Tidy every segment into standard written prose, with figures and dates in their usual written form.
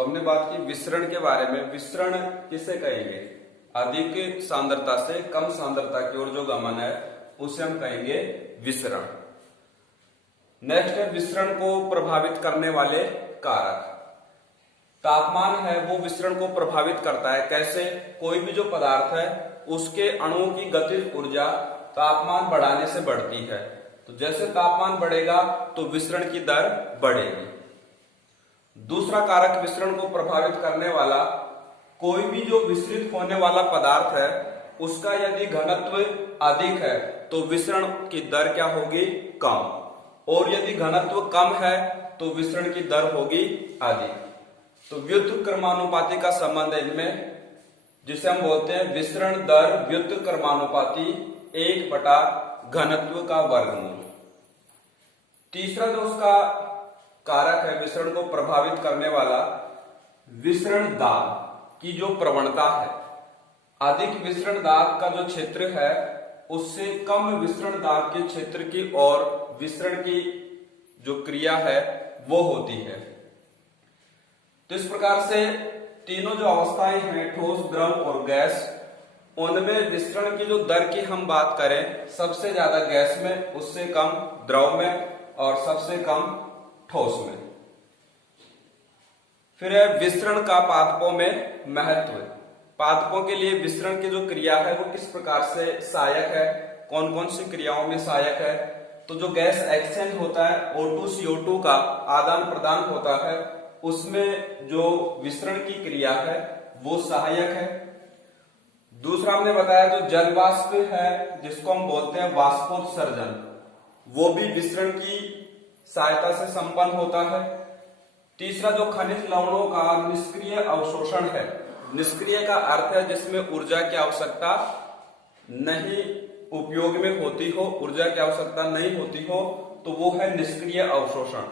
तो हमने बात की विसरण के बारे में। विसरण किसे कहेंगे? अधिक सांद्रता से कम सांद्रता की ओर जो गमन है उसे हम कहेंगे विसरण। नेक्स्ट है विसरण को प्रभावित करने वाले कारक। तापमान है वो विसरण को प्रभावित करता है। कैसे? कोई भी जो पदार्थ है उसके अणुओं की गतिज ऊर्जा तापमान बढ़ाने से बढ़ती है। तो जैसे तापमान बढ़ेगा तो विसरण की दर बढ़ेगी। दूसरा कारक विसरण को प्रभावित करने वाला, कोई भी जो विसरित होने वाला पदार्थ है उसका यदि घनत्व अधिक है तो विसरण की दर क्या होगी? कम। और यदि घनत्व कम है तो विसरण की दर होगी अधिक। तो व्युत्क्रमानुपाती का संबंध है इनमें, जिसे हम बोलते हैं विसरण दर व्युत्क्रमानुपाती 1 बटा घनत्व का वर्गमूल। तीसरा जो उसका कारक है विसरण को प्रभावित करने वाला, विसरण दाब की जो प्रवणता है। अधिक विसरण दाब का जो क्षेत्र है उससे कम विसरण दाब के क्षेत्र की ओर विसरण की जो क्रिया है वो होती है। तो इस प्रकार से तीनों जो अवस्थाएं हैं, ठोस, द्रव और गैस, उनमें विसरण की जो दर की हम बात करें, सबसे ज्यादा गैस में, उससे कम द्रव में और सबसे कम ठोस में। फिर है विसरण का पादपों में महत्व। पादपों के लिए विसरण की जो क्रिया है वो किस प्रकार से सहायक है, कौन कौन सी क्रियाओं में सहायक है? तो जो गैस एक्सचेंज होता है, O2CO2 का आदान प्रदान होता है, उसमें जो विसरण की क्रिया है वो सहायक है। दूसरा हमने बताया जो जल वाष्प है जिसको हम बोलते हैं वाष्पोत्सर्जन, वो भी विसरण की सहायता से संपन्न होता है। तीसरा जो खनिज लवणों का निष्क्रिय अवशोषण है, निष्क्रिय का अर्थ है जिसमें ऊर्जा की आवश्यकता नहीं उपयोग में होती हो, ऊर्जा की आवश्यकता नहीं होती हो, तो वो है निष्क्रिय अवशोषण।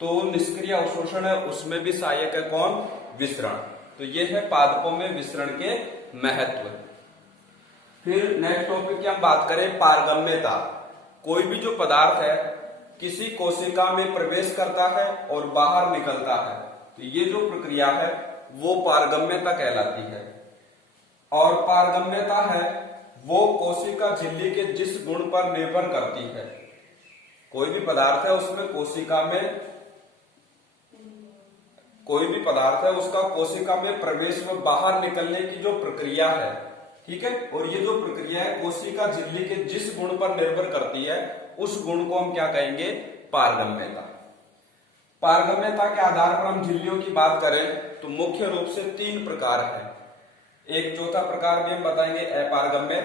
तो निष्क्रिय अवशोषण है उसमें भी सहायक है कौन? विसरण। तो ये है पादपों में विसरण के महत्व। फिर नेक्स्ट टॉपिक की हम बात करें पारगम्यता। कोई भी जो पदार्थ है किसी कोशिका में प्रवेश करता है और बाहर निकलता है, तो ये जो प्रक्रिया है वो पारगम्यता कहलाती है। और पारगम्यता है वो कोशिका झिल्ली के जिस गुण पर निर्भर करती है। कोई भी पदार्थ है उसमें कोशिका में, कोई भी पदार्थ है उसका कोशिका में प्रवेश व बाहर निकलने की जो प्रक्रिया है, ठीक है, और ये जो प्रक्रिया है कोशिका झिल्ली के जिस गुण पर निर्भर करती है उस गुण को हम क्या कहेंगे? पारगम्यता। पारगम्यता के आधार पर हम झिल्लियों की बात करें तो मुख्य रूप से 3 प्रकार है। एक चौथा प्रकार भी हम बताएंगे अपारगम्य।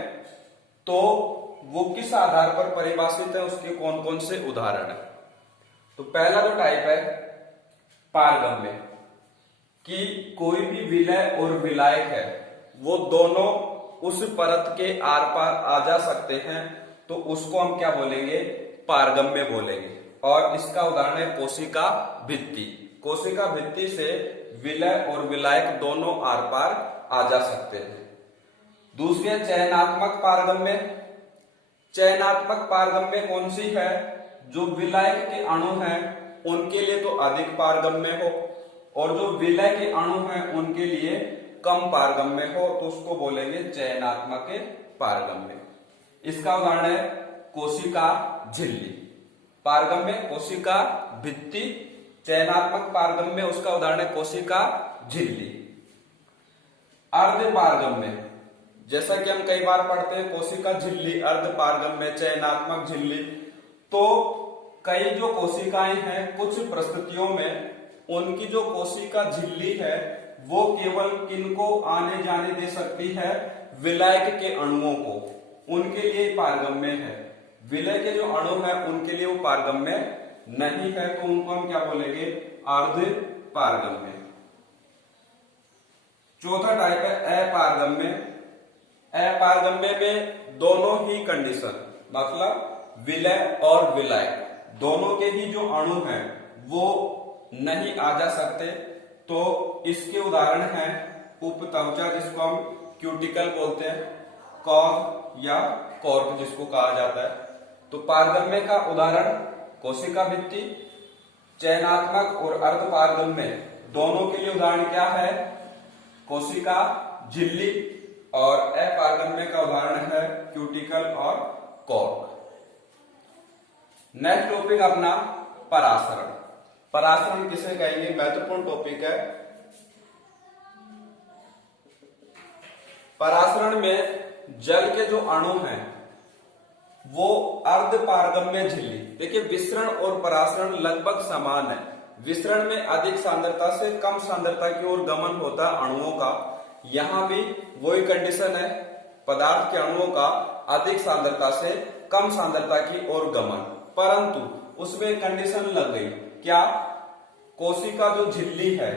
तो वो किस आधार पर परिभाषित है, उसके कौन कौन से उदाहरण है? तो पहला जो टाइप है पारगम्य, कि कोई भी विलय और विलायक है वो दोनों उस परत के आर पार आ जा सकते हैं, तो उसको हम क्या बोलेंगे? पारगम्य बोलेंगे। और इसका उदाहरण है कोशिका भित्ति। कोशिका भित्ति से विलय और विलायक दोनों आर पार आ जा सकते हैं। दूसरी है चयनात्मक पारगम्य। चयनात्मक पारगम्य कौन सी है? जो विलायक के अणु हैं उनके लिए तो अधिक पारगम्य हो और जो विलय के अणु हैं उनके लिए कम पारगम्य हो, तो उसको बोलेंगे चयनात्मक पारगम्य। इसका उदाहरण है कोशिका झिल्ली। पारगम्य कोशिका भित्ति, चयनात्मक पारगम्य उसका उदाहरण है कोशिका झिल्ली। अर्ध पारगम्य, जैसा कि हम कई बार पढ़ते हैं कोशिका झिल्ली, अर्ध पारगम्य, चयनात्मक झिल्ली। तो कई जो कोशिकाएं हैं कुछ परिस्थितियों में उनकी जो कोशिका झिल्ली है वो केवल किनको आने जाने दे सकती है? विलायक के अणुओं को, उनके लिए पारगम्य है। विलय के जो अणु है उनके लिए वो पारगम्य नहीं है, तो उनको हम क्या बोलेंगे? अर्ध पारगम्य। चौथा टाइप है अपारगम्य। अपारगम्य में दोनों ही कंडीशन, मतलब विलय और विलायक दोनों के ही जो अणु हैं वो नहीं आ जा सकते, तो इसके उदाहरण हैं उपत्वचा जिसको हम क्यूटिकल बोलते हैं, कॉर्क या कॉर्क जिसको कहा जाता है। तो पारगम्य का उदाहरण कोशिका भित्ति, चयनात्मक और अर्ध पारगम्य दोनों के लिए उदाहरण क्या है? कोशिका, झिल्ली, और अपारगम्य का उदाहरण है क्यूटिकल और कॉर्क। नेक्स्ट टॉपिक अपना परासरण। परासरण किसे कहेंगे? महत्वपूर्ण टॉपिक है। परासरण में जल के जो अणु हैं वो अर्ध पारगम्य झिल्ली, देखिए विसरण और परासरण लगभग समान है। विसरण में अधिक सांद्रता से कम सांद्रता की ओर गमन होता है अणुओं का। यहां भी वही कंडीशन है, पदार्थ के अणुओं का अधिक सांद्रता से कम सांद्रता की ओर गमन, परंतु उसमें कंडीशन लग गई क्या? कोशिका जो झिल्ली है,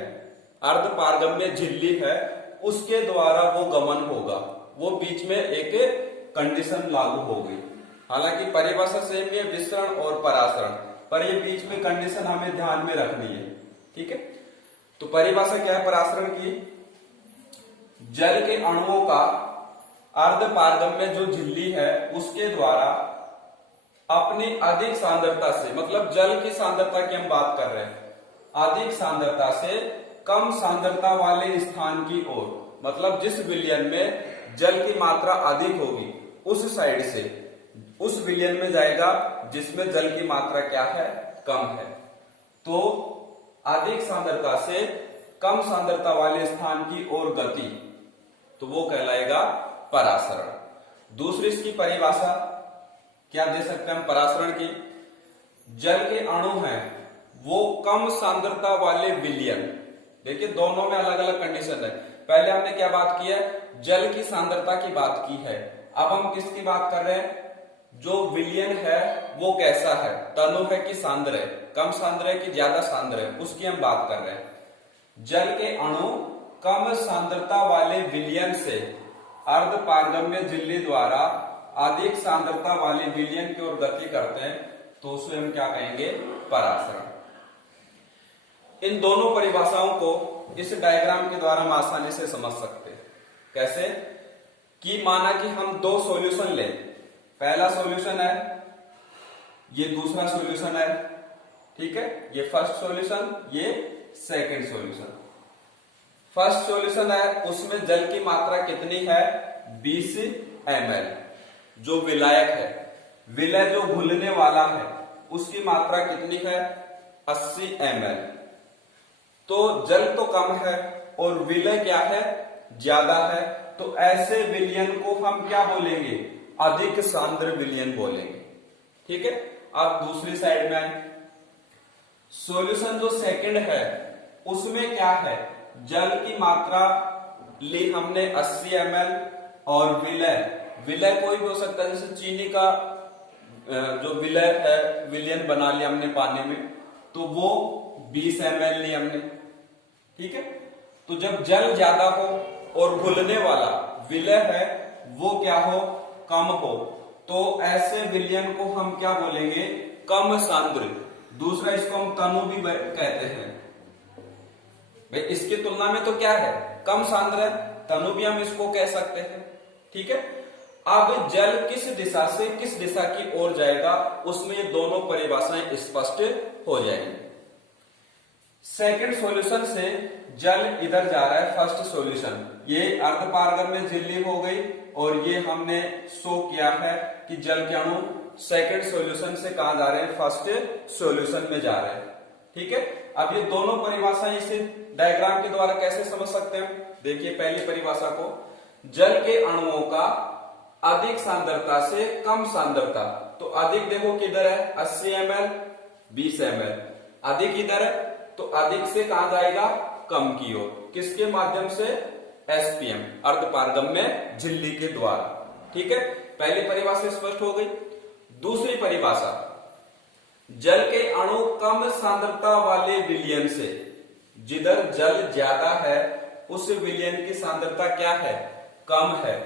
अर्ध पारगम्य झिल्ली है, उसके द्वारा वो गमन होगा, वो बीच में एक कंडीशन लागू हो गई। हालांकि परिभाषा सेम है, विसरण और परासरण, पर ये बीच में कंडीशन हमें ध्यान में रखनी है, ठीक है। तो परिभाषा क्या है परासरण की? जल के अणुओं का अर्ध पारगम्य जो झिल्ली है उसके द्वारा अपनी अधिक सांद्रता से, मतलब जल की सांद्रता की हम बात कर रहे हैं, अधिक सांद्रता से कम सांद्रता वाले स्थान की ओर, मतलब जिस विलयन में जल की मात्रा अधिक होगी उस साइड से उस विलयन में जाएगा जिसमें जल की मात्रा क्या है? कम है। तो अधिक सांद्रता से कम सांद्रता वाले स्थान की ओर गति, तो वो कहलाएगा परासरण। दूसरी इसकी परिभाषा क्या दे सकते हैं हम परासरण की? जल के अणु हैं वो कम सांद्रता वाले विलयन, देखिए दोनों में अलग अलग कंडीशन है। पहले हमने क्या बात की है? जल की सांद्रता की बात की है। अब हम किसकी बात कर रहे हैं? जो विलयन है वो कैसा है, तनु है कि सांद्र है, कम सांद्र है कि ज्यादा सांद्र है, उसकी हम बात कर रहे हैं। जल के अणु कम सांद्रता वाले विलयन से अर्ध पारगम्य झिल्ली द्वारा अधिक सांद्रता वाले विलयन की ओर गति करते हैं, तो उसे हम क्या कहेंगे? परासरण। इन दोनों परिभाषाओं को इस डायग्राम के द्वारा हम आसानी से समझ सकते हैं। कैसे? कि माना कि हम दो सॉल्यूशन लें, पहला सॉल्यूशन है, ये दूसरा सॉल्यूशन है, ठीक है, ये फर्स्ट सॉल्यूशन, ये सेकंड सॉल्यूशन। फर्स्ट सॉल्यूशन है उसमें जल की मात्रा कितनी है? 20 ml। जो विलायक है, विलय जो घुलने वाला है, उसकी मात्रा कितनी है? 80 ml। तो जल तो कम है और विलय क्या है? ज्यादा है, तो ऐसे विलयन को हम क्या बोलेंगे? अधिक सांद्र विलयन बोलेंगे, ठीक है। अब दूसरी साइड में आए, सॉल्यूशन जो सेकंड है उसमें क्या है? जल की मात्रा ली हमने 80 ml और विलय कोई भी हो सकता है, जैसे चीनी का जो विलय है, विलयन बना लिया हमने पानी में, तो वो 20 ml ली हमने, ठीक है। तो जब जल ज्यादा हो और घुलने वाला विलय है वो क्या हो? कम हो, तो ऐसे विलयन को हम क्या बोलेंगे? कम सांद्र। दूसरा इसको हम तनु भी कहते हैं। भाई इसकी तुलना में तो क्या है? कम सांद्र है, तनु भी हम इसको कह सकते हैं, ठीक है। अब जल किस दिशा से किस दिशा की ओर जाएगा, उसमें ये दोनों परिभाषाएं स्पष्ट हो जाएंगी। सेकंड सॉल्यूशन से जल इधर जा रहा है, फर्स्ट सॉल्यूशन, ये अर्ध पारगम्य झिल्ली हो गई, और ये हमने शो किया है कि जल के अणु सेकंड सॉल्यूशन से कहां जा रहे हैं? फर्स्ट सॉल्यूशन में जा रहे हैं, ठीक है। अब ये दोनों परिभाषाएं इसे डायग्राम के द्वारा कैसे समझ सकते हैं? देखिए पहली परिभाषा को, जल के अणुओं का अधिक सांद्रता से कम सांद्रता, तो अधिक देखो किधर है? 80 ml 20 ml, अधिक इधर है, तो अधिक से कहां जाएगा? कम की ओर, किसके माध्यम से? एसपीएम, अर्ध पारगम्य झिल्ली के द्वारा, ठीक है। पहली परिभाषा स्पष्ट हो गई। दूसरी परिभाषा, जल के अणु कम सांद्रता वाले विलयन से, जिधर जल ज्यादा है उस विलयन की सांद्रता क्या है? कम है,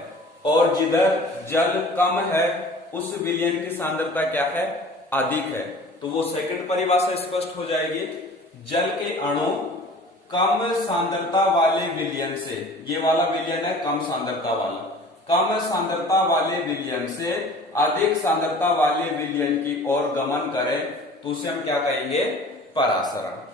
और जिधर जल कम है उस विलयन की सांद्रता क्या है? अधिक है, तो वो सेकंड परिभाषा स्पष्ट हो जाएगी। जल के अणु कम सांद्रता वाले विलयन से, ये वाला विलयन है कम सांद्रता वाला, कम सांद्रता वाले विलयन से अधिक सांद्रता वाले विलयन की ओर गमन करें, तो उसे हम क्या कहेंगे? परासरण।